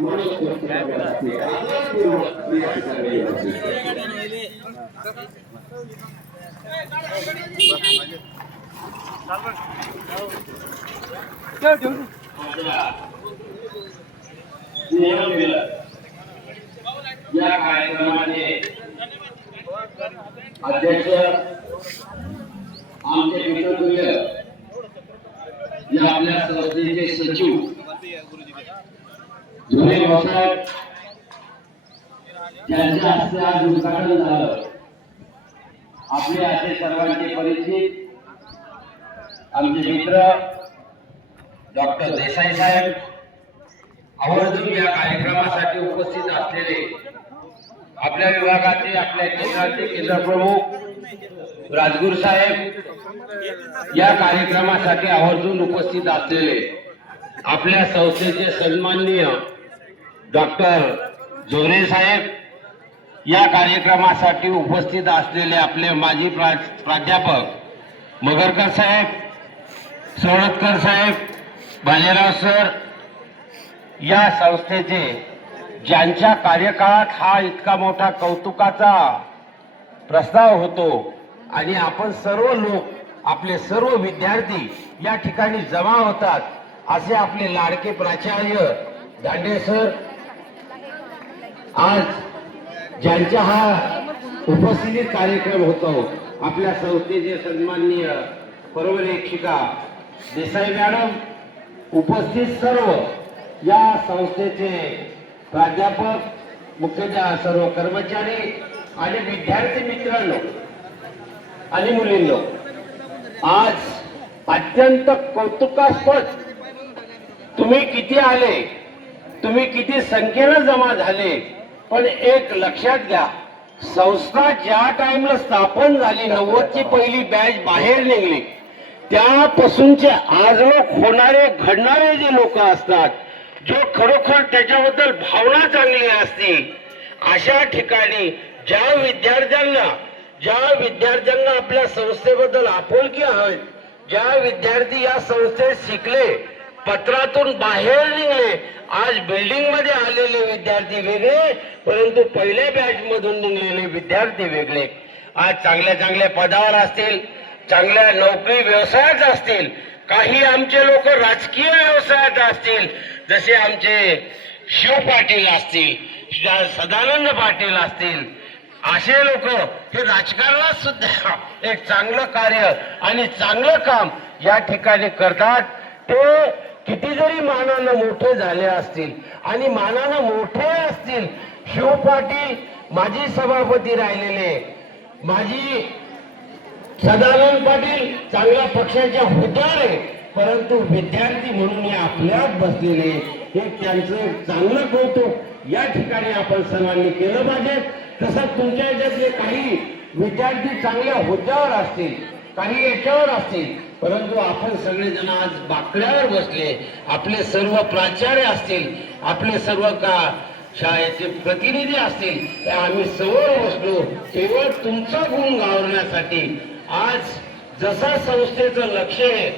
या कार्यक्रमाचे अध्यक्ष आमचे मित्रतुल्य या आपल्या संस्थेचे सचिव धुळे भाऊसाहेब ज्यांच्या हस्ते आज उद्घाटन झालं। आपले असे सर्वांचे परिचित आमचे मित्र डॉक्टर देसाई साहेब, आवर्जून या कार्यक्रमासाठी उपस्थित असलेले आपल्या विभागाचे आपल्या केंद्राचे केंद्रप्रमुख राजगुरू साहेब, या कार्यक्रमासाठी आवर्जून उपस्थित असलेले आपल्या संस्थेचे सन्माननीय डॉक्टर जोरे साहेब, या कार्यक्रमासाठी उपस्थित असलेले आपले माजी प्राध्यापक मगरकर साहेब, सोळतकर साहेब, भालेराव सर, या संस्थेचे ज्यांच्या कार्यकाळात हा इतका मोठा कौतुकाचा प्रस्ताव होतो आणि आपण सर्व लोक, आपले सर्व विद्यार्थी या ठिकाणी जमा होतात, असे आपले लाडके प्राचार्य दांडे सर, आज ज्यांचा हा उपस्थितीत कार्यक्रम होतो, आपल्या संस्थेचे सन्माननीय पर्यवेक्षिका देसाई मॅडम, उपस्थित सर्व या संस्थेचे प्राध्यापक, मुख्याध्यापक, सर्व कर्मचारी आणि विद्यार्थी मित्रांनो आणि मुलींनो, आज अत्यंत कौतुकास्पद तुम्ही किती आले, तुम्ही किती संख्येने जमा झाले, पण एक लक्षात घ्या, संस्था ज्या टाइमला स्थापन झाली, 90ची पहिली बॅच बाहेर निघली, त्यापासूनचे आज लोक होणारे घडणारे जे लोक असतात, जो खरोखर त्याच्याबद्दल भावना चांगली असतील, अशा ठिकाणी ज्या विद्यार्थ्यांना आपल्या संस्थेबद्दल आपुलकी आहे, ज्या विद्यार्थी या संस्थेत शिकले, पत्रातून बाहेर निघले, आज बिल्डिंग मध्ये आलेले विद्यार्थी वेगळे, परंतु पहिल्या बॅच मधून निघलेले विद्यार्थी वेगळे, आज चांगल्या चांगल्या पदावर असतील, चांगल्या नोकरी व्यवसायात असतील, काही आमचे लोक राजकीय व्यवसायात असतील, जसे आमचे शिव पाटील असतील, सदानंद पाटील असतील, असे लोक हे राजकारणात सुद्धा एक चांगलं कार्य आणि चांगलं काम या ठिकाणी करतात। ते किती जरी मानानं मोठे झाले असतील आणि मानानं मोठे असतील, शिव पाटील माजी सभापती राहिलेले, माजी सदानंद पाटील चांगल्या पक्षाच्या हुद्द्यावर आहे, परंतु विद्यार्थी म्हणून हे आपल्यात बसलेले, हे त्यांचं चांगलं कौतुक या ठिकाणी आपण सर्वांनी केलं पाहिजे। तसं तुमच्या याच्यातले काही विद्यार्थी चांगल्या हुद्द्यावर असतील, काही याच्यावर असतील, परंतु आपण सगळेजण आज बाकड्यावर बसले, आपले सर्व प्राचार्य असतील, आपले सर्व शाळेचे प्रतिनिधी असतील, ते आम्ही समोर बसलो केवळ तुमचा गुण गावण्यासाठी। आज जसा संस्थेचं लक्ष आहे